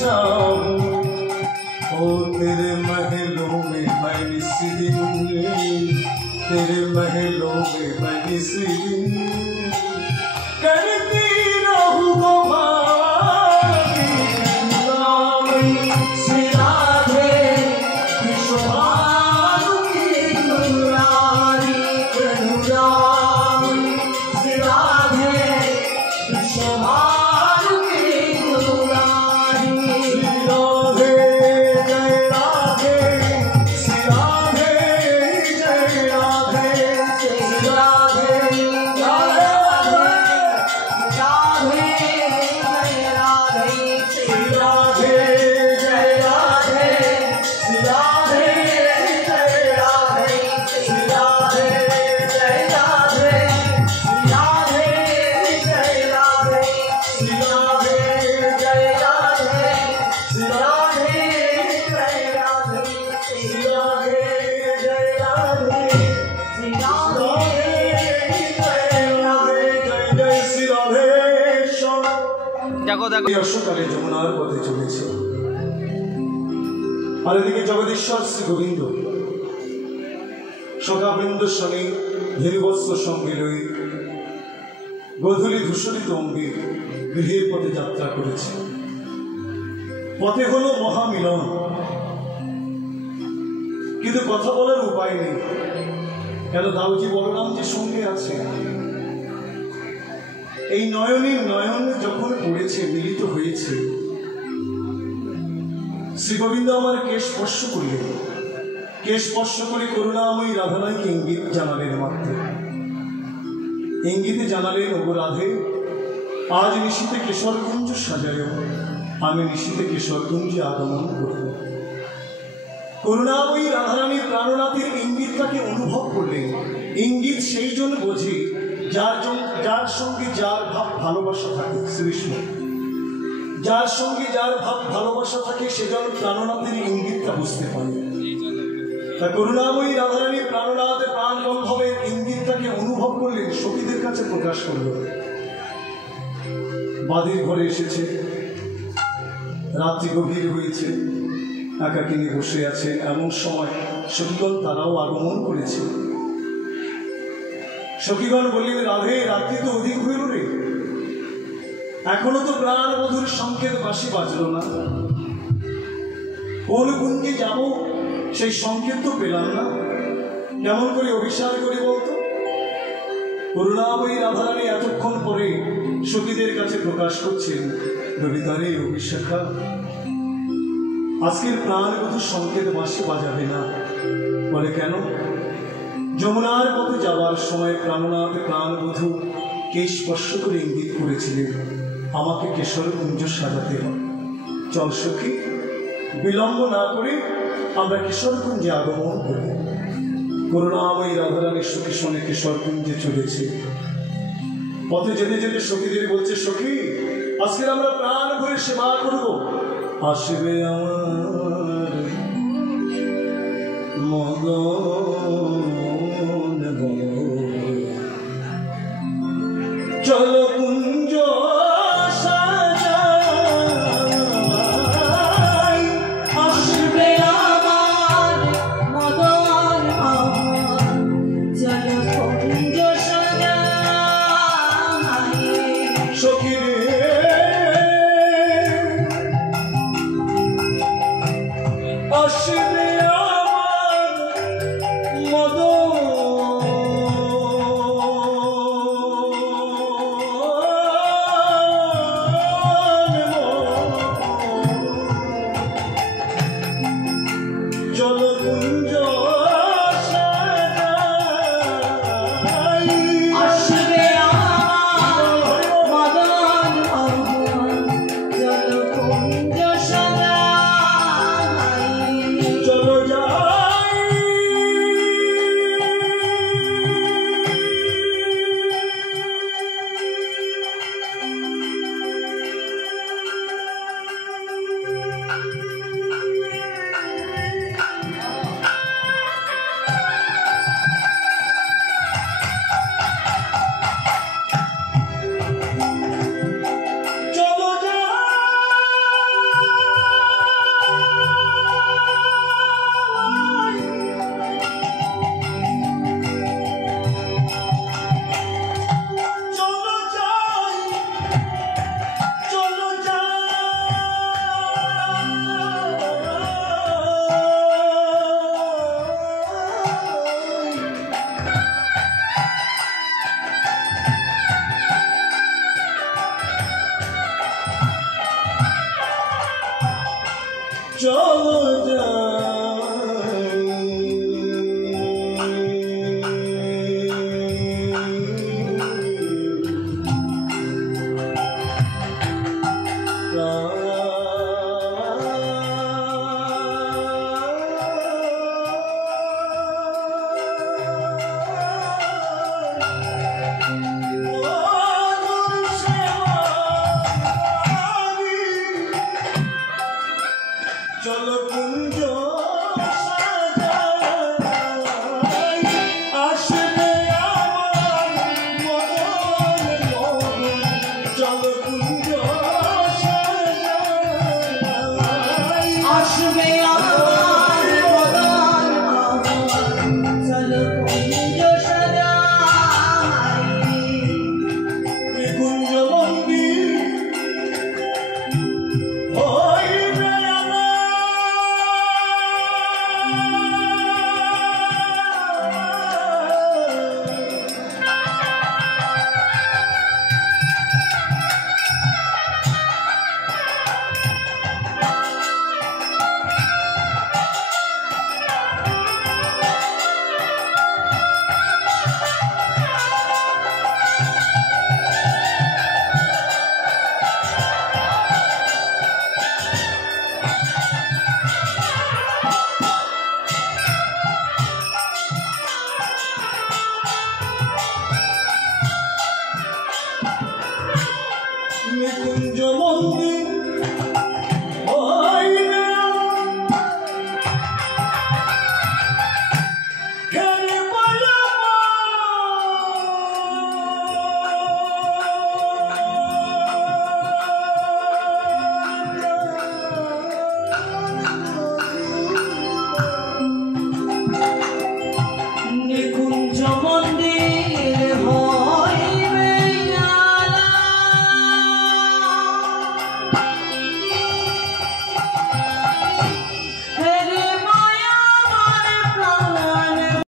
चाहूं ओ तेरे महलों में मैं इस दिन, तेरे महलों में मैं इस दिन करती रहूं অশোকালে যমুনার পথে চলেছে। আর এদিকে জগদীশ্বর শ্রী গোবিন্দ সখাবৃন্দর সঙ্গে ধীরবস্ত্র সঙ্গে লই গধূলি ধূসরিত অঙ্গে গৃহের পথে যাত্রা করেছে। পথে হলো মহামিলন, কিন্তু কথা বলার উপায় নেই, কেন দাউজি বলরাম যে সঙ্গে আছে। এই নয়নের নয়ন যখন পড়েছে, মিলিত হয়েছে, শ্রী গোবিন্দ আমার কেশ স্পর্শ করলেন। কেশ স্পর্শ করে করুণাময়ী রাধারানীকে ইঙ্গিত জানালেন মাত্র। ইঙ্গিতে জানালেন, ওগো রাধে, আজ নিশীতে কেশরকুঞ্জ সাজায়, আমি নিশীতে কেশরকুঞ্জে আগমন করব। করুণাময়ী রাধারানী প্রাণনাথের ইঙ্গিতটাকে অনুভব করলেন। ইঙ্গিত সেই জন্য বোঝে যার সঙ্গে যার ভাব ভালোবাসা থাকে। শ্রীকৃষ্ণ যার সঙ্গে যার ভাব ভালোবাসা থাকে সে যেন প্রাণনাথের ইঙ্গিতটা বুঝতে পারে। তা করুণাময়ী রাধারানী প্রাণনাথের প্রাণবন্ধবের ইঙ্গিতটাকে অনুভব করলেন, সখীদের কাছে প্রকাশ করল। বাদির ঘরে এসেছে, রাত্রি গভীর হয়েছে, একাকিনী বসে আছে। এমন সময় সখীগণ তারাও আগমন করেছে। সখীগণ বললেন, রাধে, রাত্রি তো অধিক হইল রে, এখনো তো প্রাণ মধুর সংকেত বাঁশি বাজল না। কোন কুঞ্জে যাব সেই সংকেত তো পেলাম না, কেমন করে অভিসার করি বলতো। করুণাময়ী রাধারানী এতক্ষণ পরে সখীদের কাছে প্রকাশ করছেন, রবিদারে অভিষেখা, আজকের প্রাণ মধুর সংকেত বাঁশি বাজাবে না। বলে কেন? যমুনার পথে যাওয়ার সময় প্রাণনাথ প্রাণবধূ কেশ স্পর্শ করে ইঙ্গিত করেছিলেন, আমাকে কেশর কুঞ্জ সাজাতে হবে। চল সখী, বিলম্ব না করে আমরা কেশরকুঞ্জে আগমন করি। করুণাময়ী রাধারানীর সখী শোনে কেশরকুঞ্জে চলেছে। পথে যেতে যেতে সখীদের বলছে, সখী, আজকের আমরা প্রাণ ভরে সেবা করব। আসবে আমার মদন চলো কুঞ্জ সাজাই, আসবে আমার মদন চলো কুঞ্জ সাজাই। সখী রে, আসবে চলো যাই। চলো কুঞ্জ সাজাই, আসবে আমার মদন মোহন। চলো কুঞ্জ সাজাই, আসবে আমার মদন মোহন, চলো কুঞ্জ সাজাই। কুঞ্জ মন্দির হইবে নিকুঞ্জ মন্দির